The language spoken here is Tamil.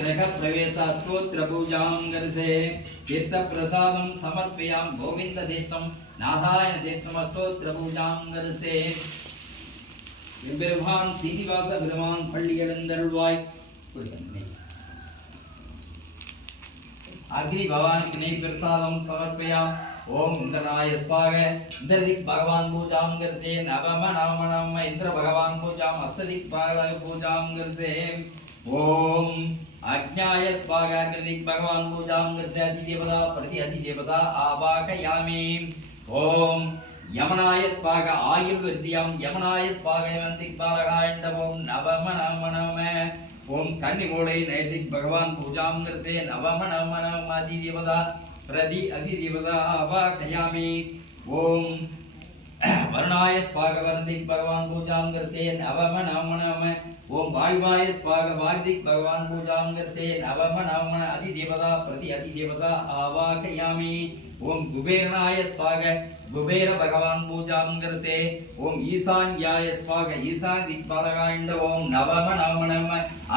ग्रह प्रवेशास्तोत्र पूजां करते तीर्थ प्रसादं समर्पयाम गोविंद तीर्थम नारायण तीर्थम स्तोत्र पूजां करते பெருமான் சீனிவாச பெருமான் பள்ளி எழுந்தருள்வாய் அக்னி பகவானுக்கு நெய் பிரசாதம் சமர்ப்பயாம் ஓம் இந்திரனாய ஸ்வாக இந்திரதிக் பகவான் பூஜாம் கர்த்தே நவம நவம நவம இந்திர பகவான் பூஜாம் அஸ்ததிக் பூஜாம் கர்த்தே ஓம் अज्ञाय स्वाहा कृतिक भगवान पूजां करते अधिदेवता प्रति अधिदेवता आवाहयामि ओम यमनाय स्वाहा आयुर्विद्यां यमनाय स्वाहा यमन्तिक बालकाण्डवं नवम नवम नवम ओम कन्निमूले नैतिक भगवान पूजां करते नवम नवम नवम अधिदेवता प्रति अधिदेवता आवाहयामि ओम वरुणाय स्वाहा वरुणिक भगवान पूजां करते नवम नवम नवम ओम वायुवाय स्वाहा वायुदिक भगवान पूजां करते नवम नवम अधिदेवता प्रति अधिदेवता आवाहयामि ओम कुबेरनाय स्वाहा कुबेर भगवान पूजां करते ओम ईशान्याय स्वाहा ईशान दिक्पालकाण्ड ओम नवम नवम नवम अथ